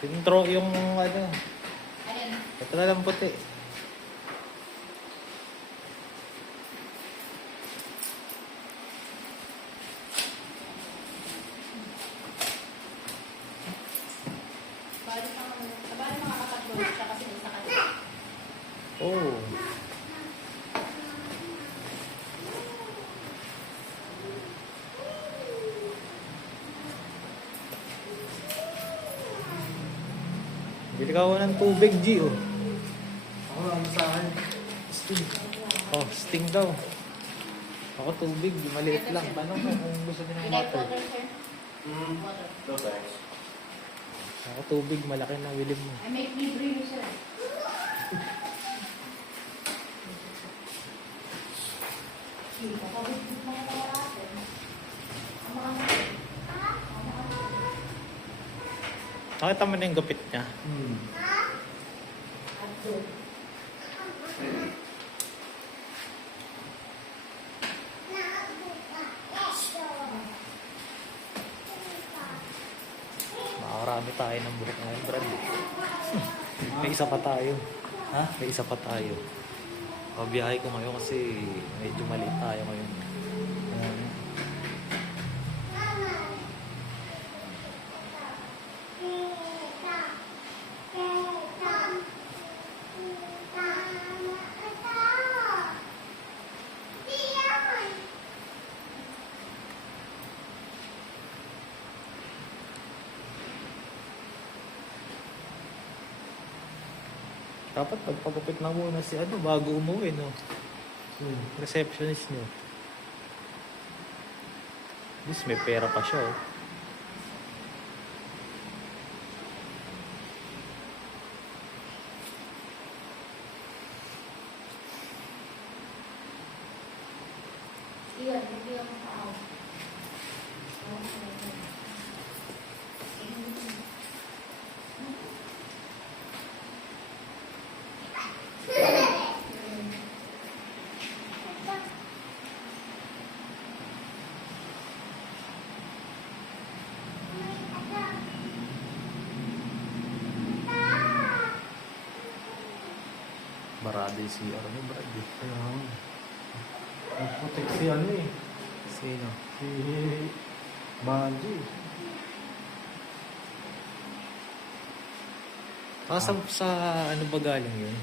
Intro yung ano. Ayan. Ito na lang puti. Bali mga kapatid siya kasi may sakit. Oh. Bili ka ako ng tubig, G, oh. Ako lang sa akin. Sting. Oh, sting daw. Ako tubig, maliit lang. Paano kung gusto din ng You like water? water, sir? Water. No thanks. Ako tubig, malaki na wilim mo. I make me breathe, sir. Nakita mo na yung gupit niya. Makakarami tayo ng buhok ngayon, Brad. May isa pa tayo. Ha? May isa pa tayo. Pabiyahe ko ngayon kasi medyo maliit tayo ngayon. Dapat pagpagupit na muna si ano bago umuwi, no? Receptionist niyo. At least may pera pa siya, oh. Iyan, hindi ako tao. Barado yung CR mo, Brad. Kaya nga. Nagputik si ano eh. Sino? Si Banji. Sa ano ba galing yun?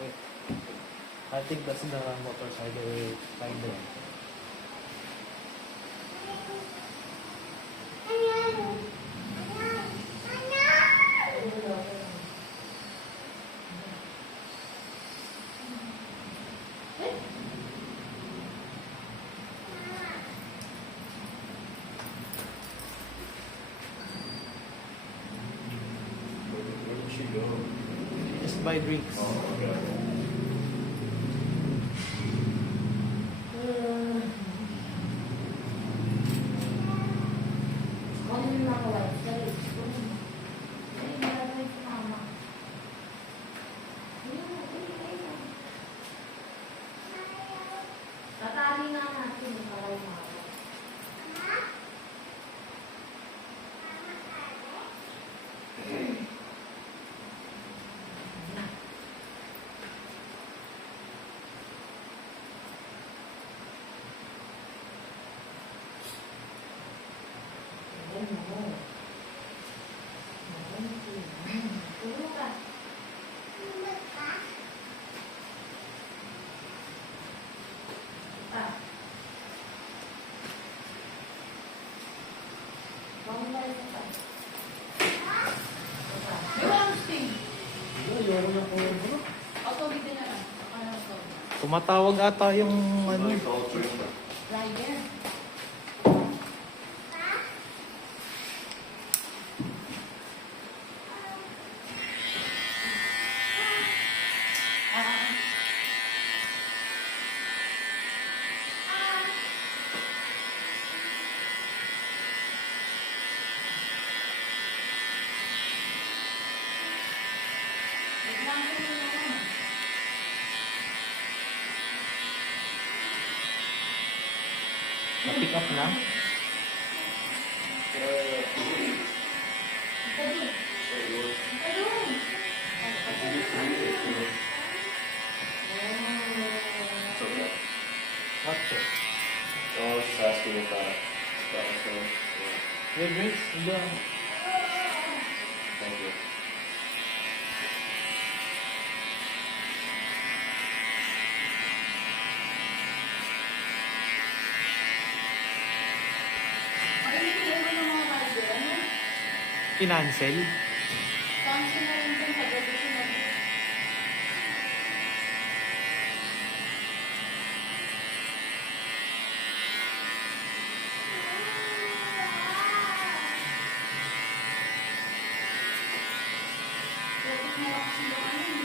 Wait. I think that's the motorcycle rider. Where did she go? Just buy drinks. Oh, okay. Ano yung mga white? Dali. Dali, malagay si mama. Tatali nga natin yung para yung mama. Ayoko na po yun, bro. Tumatawag ata yung ano. Rider. Na-pick up na. Wait, wait. Hindi. Thank you. Ay, hindi mo ng mga rider, ano? Kinancel. Cancel na rin dun sa gabi sinabi. Traffic na lang kasi yung ano eh.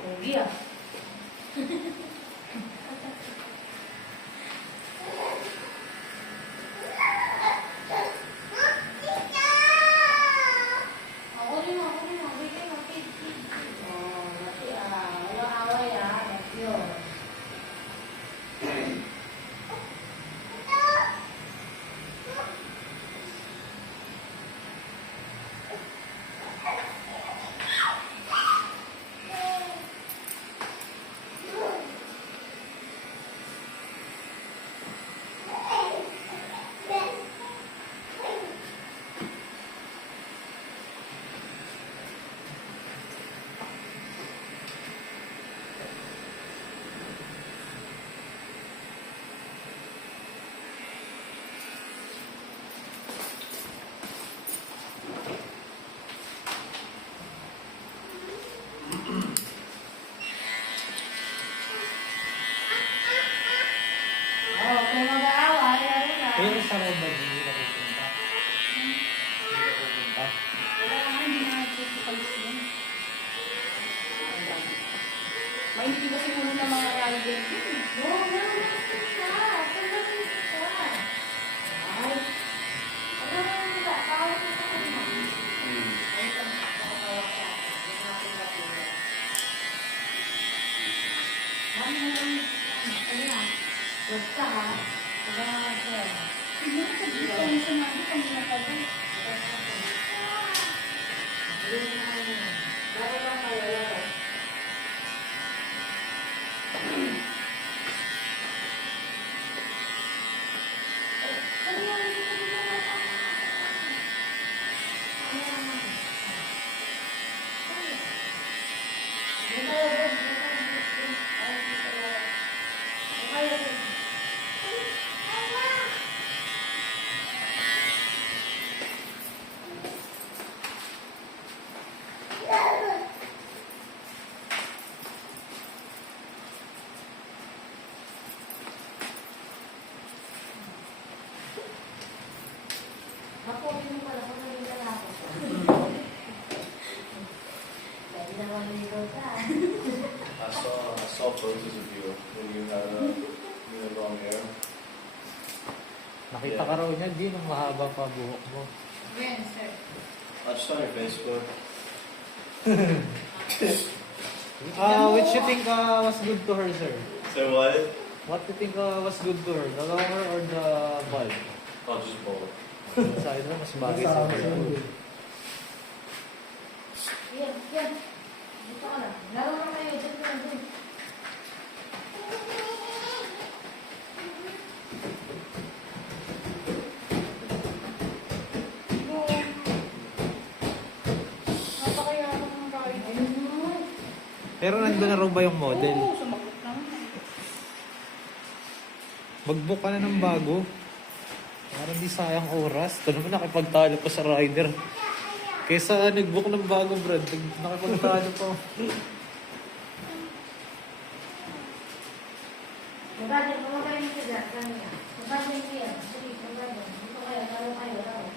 Pogi ah. Ako rin, ako rin. Bigay mo, kid. Oh, laki ah. Walang away ah. Laki yun. Oh, kung mag-aaway, ano na? Pero sa red bag, hindi na pupunta. Hindi na pupunta. Wala naman, hindi na nagsusukalis yun. Mainitin kasi muna ng mga rider yun eh. Oo, meron siya. Pagdating siya. Ay. Ano naman nila? Tawag ko sa kanya. Ay, nakakawak siya. Hindi natin natin. Mami mo lang. Ano na? Huwag ka ha. Huwag ka nga siya. Hindi ka dito. Ang sinabi kang ginagawa. Laro lang kayo, laro. Ako, hindi mo pala kung naging lalaki. Dahil naman nito ka. I saw photos of you when you had long hair. Nakita ka raw niya, di nung mahaba pa buhok mo. When, sir? I just on your Facebook. Which you think was good to her, sir? So what? What do you think was good to her? The longer or the bulb? I'll just bowl. Sa akin mas bagay sa bulb. Yan, yan. Dito ka lang. Laro lang kayo. Diyan ka lang, dun. Napakayaman ng rider. Ayun. Pero nandun na raw ba yung model? Oo, sumakot lang. Mag-book ka na ng bago. Parang di sayang oras. Ito naman nakipagtalo pa sa rider. Kesa nag-book ng bago, Brad. Nakipagtalo pa. Maganda, kumakain ka dyan. Kanina. Maganda yan. Sige, maganda. Dito kayo, laro kayo, laro.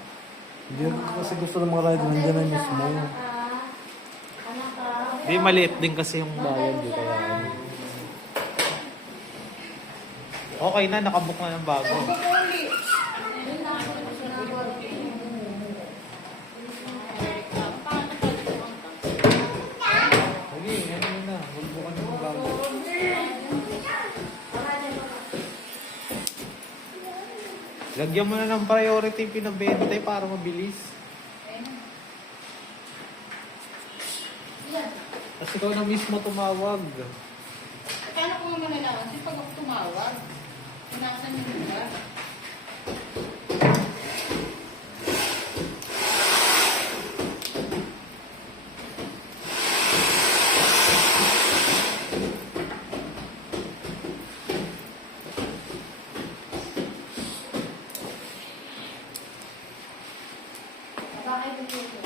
Hindi kasi gusto ng mga rider nandiyan na mismo. Anak ka. Di, maliit din kasi yung bayan. Di kaya ano. Okay na, nakabook na ng bago. Sige, ano na. Mag-book ka ng bago. Lagyan mo na ng priority yung pinabenta para mabilis. Ayun na. Yan. Kasi ikaw na mismo tumawag. Paano ko naman nalaman? Kasi pag ako tumawag, inasan yung lugar. Bakit dito?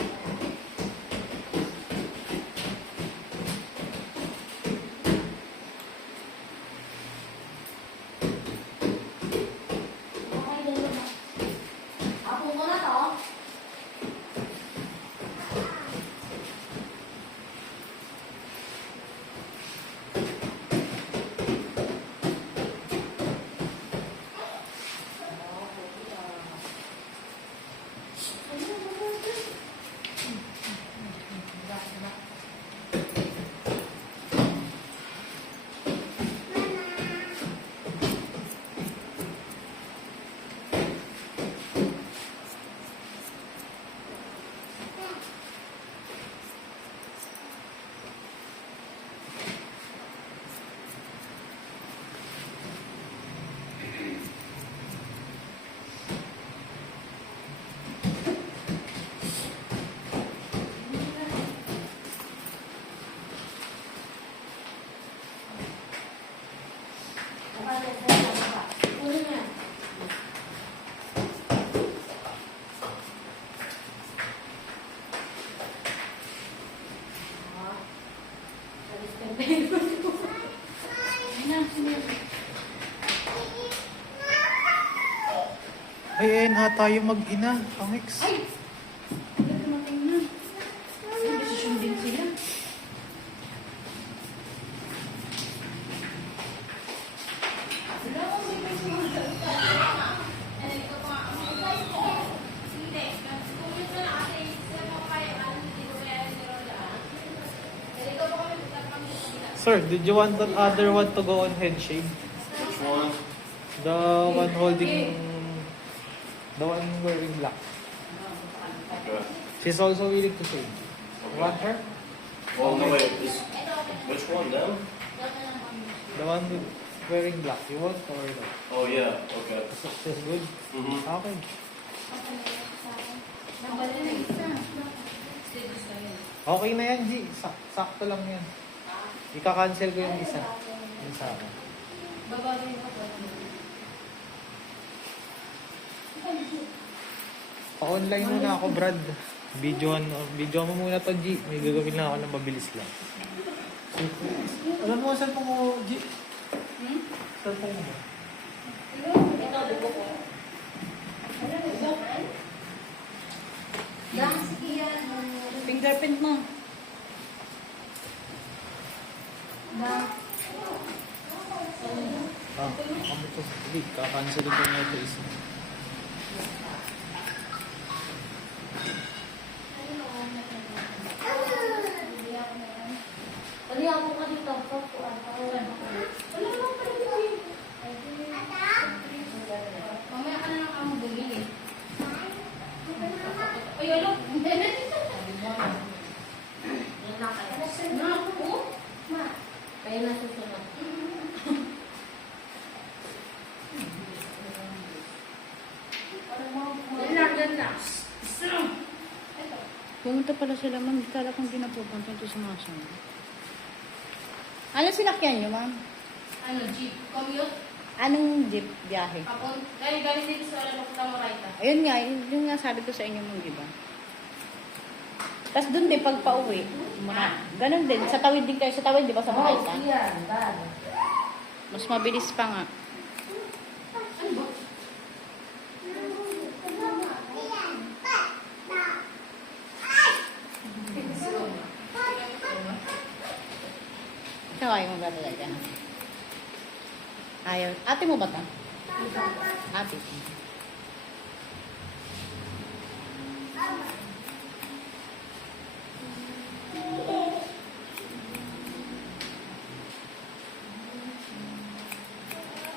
Okay, dalawa na. Ako muna to. Ay, ayun ha tayo mag-ina. Pangix. Ay! Dumating na. Ay, desisyon din sila. Wala akong may pagsusunod. Sir, did you want that other one to go on headshade? Which one? The one holding... The one wearing black. Okay. She's also willing to shade. You want her? Oh, no, wait. Which one, them? The one wearing black. You want or no? Oh, yeah. Okay. She's good? Mm-hmm. Okay. Nabali na isa. Okay na yan, G. Sakto lang yan. Ika-cancel ko yung isa. Yung sa akin. Babagay ko po. Pa-online muna ako, Brad. Video mo muna to, G. May gagawin lang ako ng mabilis lang. Alam mo, saan po mo, G? Saan po mo? Ito, buko ko. Yan, sige yan. Fingerprint mo. Kami to. Hindi, kakancel ko na ito isa. Ano ako ka dito? Mamaya ka na lang ako bumili. Ay, alo. Naku. Kaya nasusunod. Pumunta pala sila, ma'am. Kala kong di na pupunta ito sa mga saan. Ano sinakyan niyo, ma'am? Ano, jeep? Commute? Anong jeep biyahe? Galing dito sa Papuntang Moraita. Ayun nga, yun nga sabi ko sa inyo, ma'am, di ba? Tapos doon din, pag pauwi, ganun din. Sa tawid din kayo. Sa tawid, di ba, sa Moraita? Mas mabilis pa nga. Ano ba? Ikaw ayaw mo ba talaga? Ayaw. Ate mo ba ito? Ate.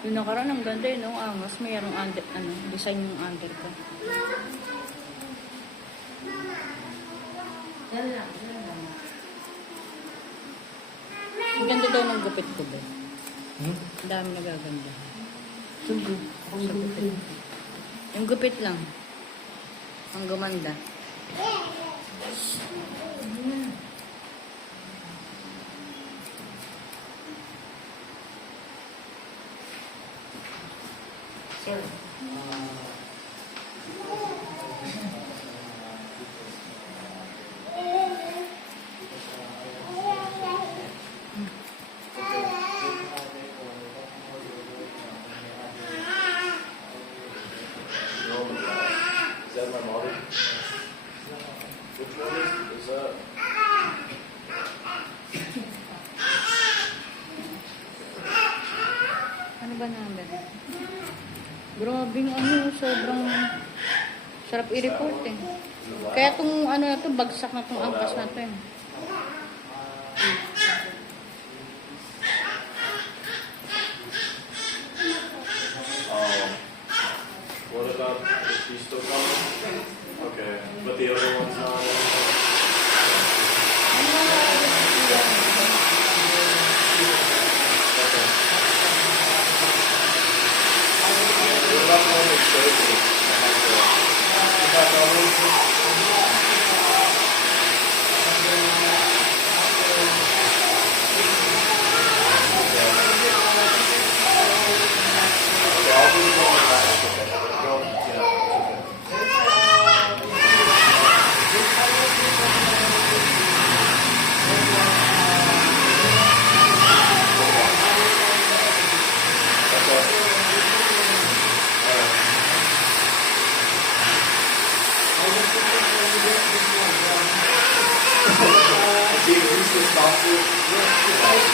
Yung nakaraan, ang ganda yun, no? Angas. Mayroong design yung under ko. Yan lang, yan lang. Ang ganda daw ng gupit ko ba? Hmm? Ang dami nagaganda. Sige. Ang gupit. Yung gupit lang. Ang gumanda. Sir. No, is that my model? Which one is that? Ano ba number? Grabe yung sobrang sarap i-report eh. Kaya itong ano na to, bagsak na itong angkas na to eh. What about, is she still coming? Okay, but the other one's not. What about the one that showed me? Is that the one? Okay, I'll do the one that. Okay. Go, yeah, okay. Okay. All right. Do you use the sponsor?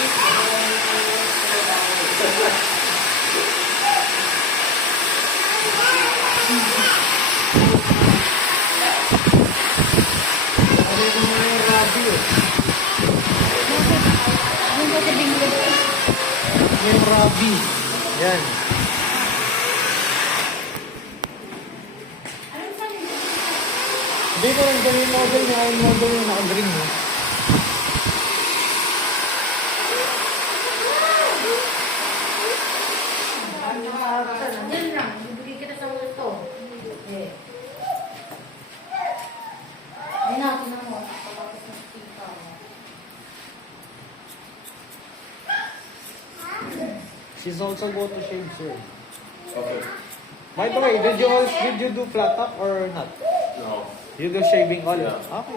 Ano yung mga rabi eh? Yung sa binglog ko. Yung rabi. Yan. Hindi ko lang ganun yung model niya. Yung model yung naka-green mo. Yan lang, bibigay kita sa multo. Eh. Ay natin na mo. Kapatid ng kita mo. She's also go to shave soon. Okay. By the way, did you do flat top or not? No. You go shaving all? Yeah. Okay.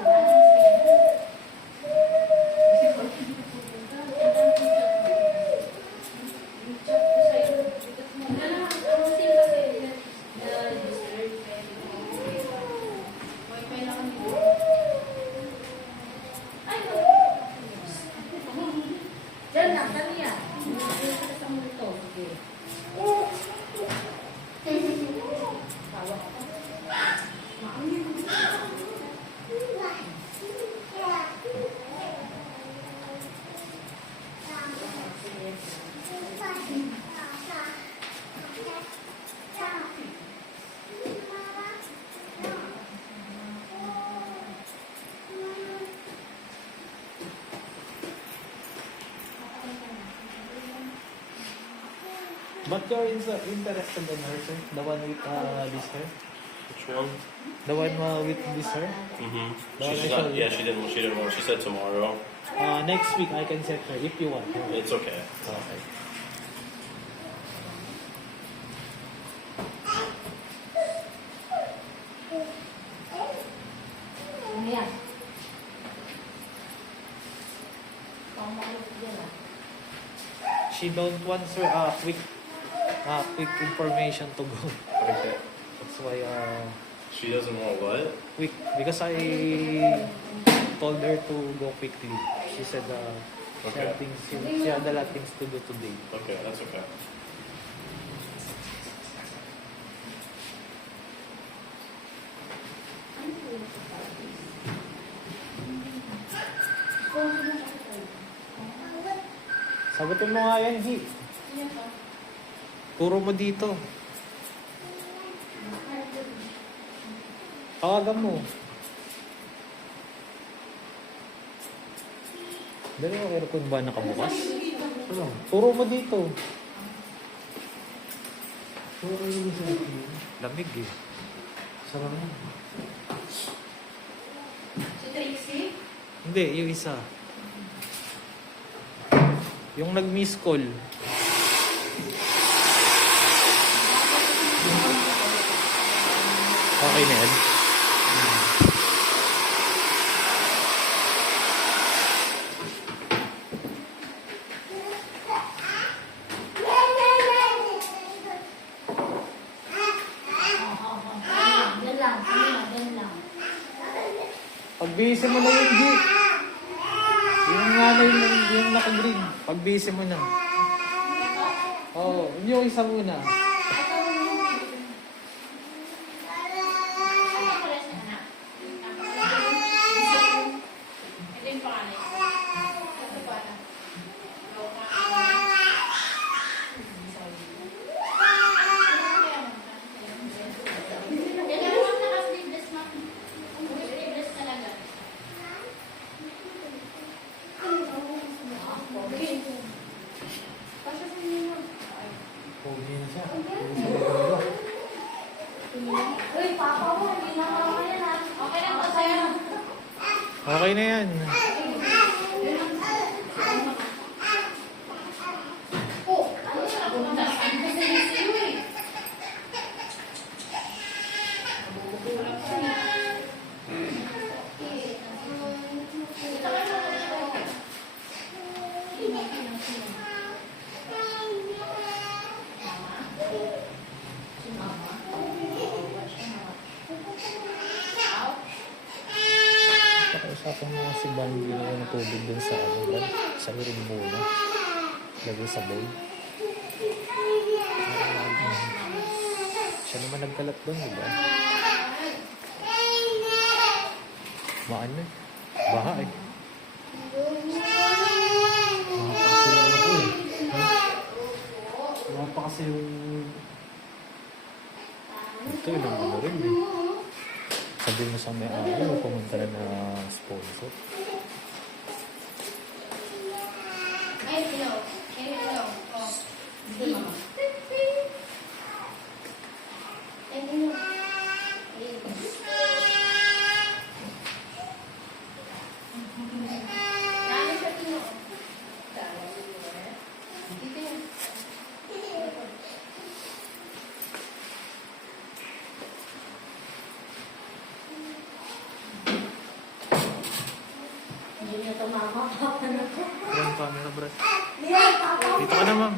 Diyan lang, dali yan. Bibigay kita sa multo. Sige. Tawa ka pa. But you're interested in her, sir? The one with this hair? Which one? The one with this hair? Mm-hmm. No, She's I not, shall- yeah, she didn't want. She said tomorrow. Next week I can set her if you want her. It's okay. Okay. Ano yan? Pamakalot yan ah. She don't want sir quick information to go. Okay. That's why She doesn't want what? quick because I told her to go quickly. She said Okay. she had a lot of things to do today. Okay, that's okay. Sagutin mo nga yan, G. Turo mo dito. Tawagan mo. Dali yung aircon ba nakabukas? Ano? Turo mo dito. So, ano yung sa akin? Lamig eh. Sarap na. Si Trixie? Hindi, yung isa. Yung nag-miss call. Okay na yan. Yan lang. Yan lang. Pagbihisi mo na yung G. Yung nga na yung naka-green. Pagbihisi mo na. Oo, yung isa muna. Ito yung pangalan. Ito pa na. Yan lang ang naka-sleeveless, ma'am. Sleeveless talaga. Pasok sa inyo. Pogi na siya. Uy, papa mo, hindi na ako yan ha. Okay lang ba sa'yo? Okay na yan. Oh, ano siya? Pumunta sa akin kasi sa'yo eh. Nabubukulang pa niya. Ito ka sa akin. Pakiusapan mo si Bambi na yung tubig dun sa ano, Brad. Sa irin muna. Lagay sa bowl. Siya naman nagkalat doon, di ba? Maan na. Baha eh. Wala pa kasi yung... Ito yun ang ano rin eh. Sabi mo sa may araw, pumunta na na sponsor. Ay, hello. Ay, hello. Oh. Hindi, mama. Ay, hello. Nalo sa tino. Dito yun. Hindi niya tumama. Papa na ko. Yung camera, Brad. Hindi, papa. Dito ka na, ma'am.